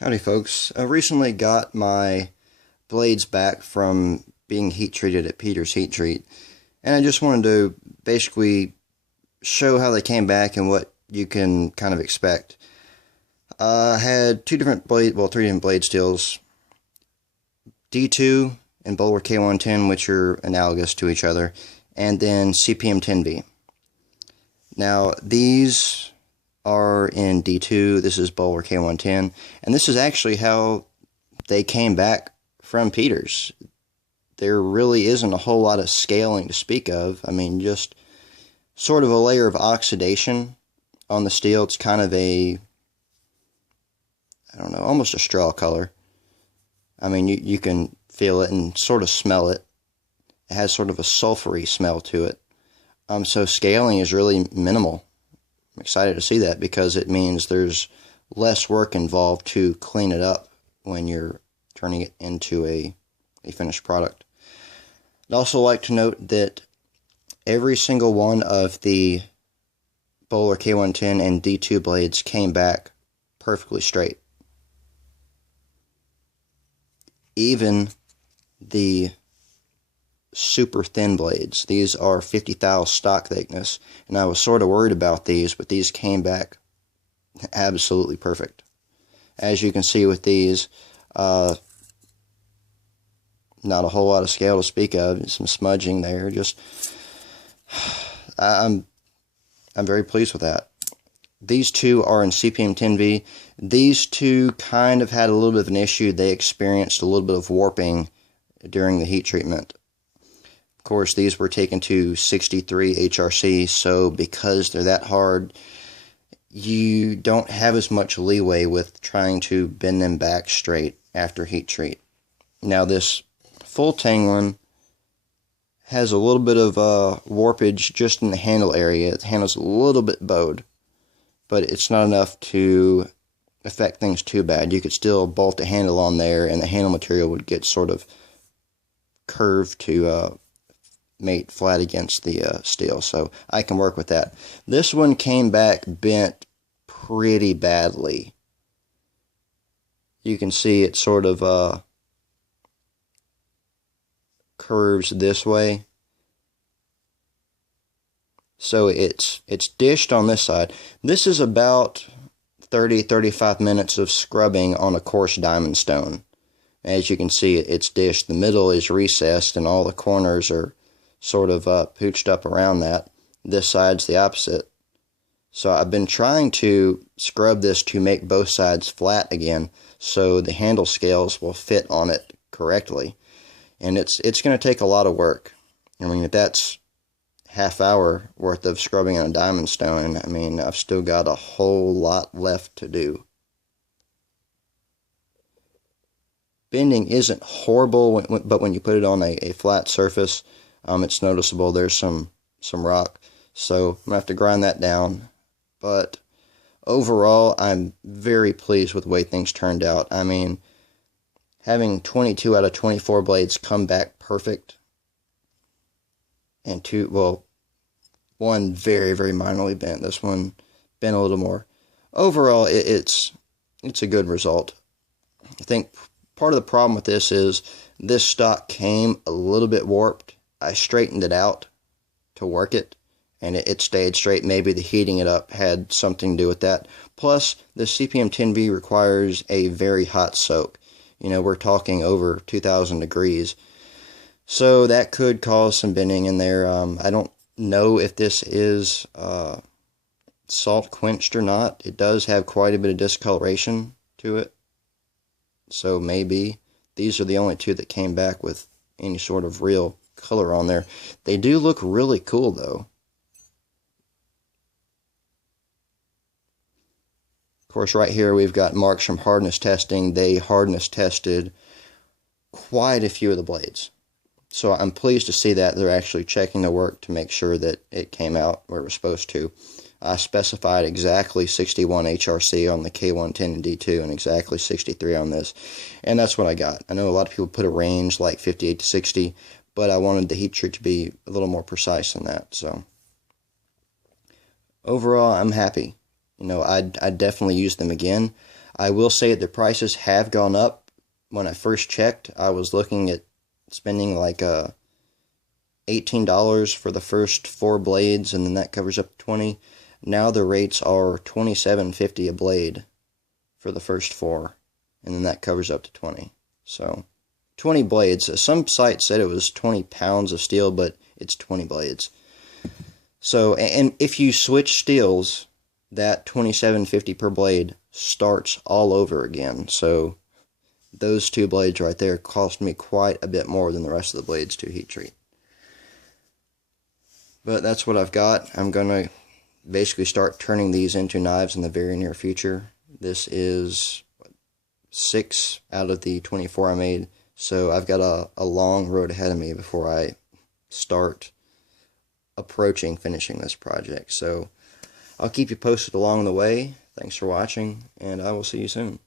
Howdy folks. I recently got my blades back from being heat treated at Peter's Heat Treat, and I just wanted to basically show how they came back and what you can kind of expect. I had three different blade steels, D2 and Bowler K110, which are analogous to each other, and then CPM 10V. Now these are in D2, this is Bowler K110, and this is actually how they came back from Peters. There really isn't a whole lot of scaling to speak of. I mean, just sort of a layer of oxidation on the steel. It's kind of a, I don't know, almost a straw color. I mean, you can feel it and sort of smell it. It has sort of a sulfury smell to it. So scaling is really minimal. I'm excited to see that because it means there's less work involved to clean it up when you're turning it into a finished product. I'd also like to note that every single one of the Bowler K110 and D2 blades came back perfectly straight. Even the super thin blades. These are 50 thou stock thickness, and I was sort of worried about these, but these came back absolutely perfect. As you can see with these, not a whole lot of scale to speak of. Some smudging there. Just I'm very pleased with that. These two are in CPM 10V. These two kind of had a little bit of an issue. They experienced a little bit of warping during the heat treatment. Of course, these were taken to 63 HRC, so because they're that hard, you don't have as much leeway with trying to bend them back straight after heat treat. Now this full tang one has a little bit of warpage just in the handle area. The handle's a little bit bowed, but it's not enough to affect things too bad. You could still bolt the handle on there, and the handle material would get sort of curved to mate flat against the steel, so I can work with that. This one came back bent pretty badly. You can see it sort of curves this way. So it's dished on this side. This is about 30-35 minutes of scrubbing on a coarse diamond stone. As you can see, it's dished. The middle is recessed and all the corners are sort of pooched up around that. This side's the opposite. So I've been trying to scrub this to make both sides flat again so the handle scales will fit on it correctly. And it's going to take a lot of work. I mean, if that's half hour worth of scrubbing on a diamond stone, I mean, I've still got a whole lot left to do. Bending isn't horrible, but when you put it on a flat surface, it's noticeable. There's some rock, so I'm gonna have to grind that down. But overall, I'm very pleased with the way things turned out. I mean, having 22 out of 24 blades come back perfect, and one very, very minorly bent. This one bent a little more. Overall, it's a good result. I think part of the problem with this is this stock came a little bit warped. I straightened it out to work it, and it stayed straight. Maybe the heating it up had something to do with that. Plus, the CPM 10V requires a very hot soak. You know, we're talking over 2,000 degrees. So that could cause some bending in there. I don't know if this is salt quenched or not. It does have quite a bit of discoloration to it. So maybe these are the only two that came back with any sort of real color on there. They do look really cool though. Of course, right here we've got marks from hardness testing. They hardness tested quite a few of the blades. So I'm pleased to see that they're actually checking the work to make sure that it came out where it was supposed to. I specified exactly 61 HRC on the K110 and D2 and exactly 63 on this. And that's what I got. I know a lot of people put a range like 58 to 60, but I wanted the heat treat to be a little more precise than that. So overall, I'm happy. You know, I'd definitely use them again. I will say the prices have gone up. When I first checked, I was looking at spending like $18 for the first 4 blades, and then that covers up to 20. Now the rates are $27.50 a blade for the first 4, and then that covers up to 20. So 20 blades. Some sites said it was 20 pounds of steel, but it's 20 blades. So, and if you switch steels, that $27.50 per blade starts all over again. So those 2 blades right there cost me quite a bit more than the rest of the blades to heat treat. But that's what I've got. I'm going to basically start turning these into knives in the very near future. This is 6 out of the 24 I made, so I've got a long road ahead of me before I start approaching finishing this project. So I'll keep you posted along the way. Thanks for watching, and I will see you soon.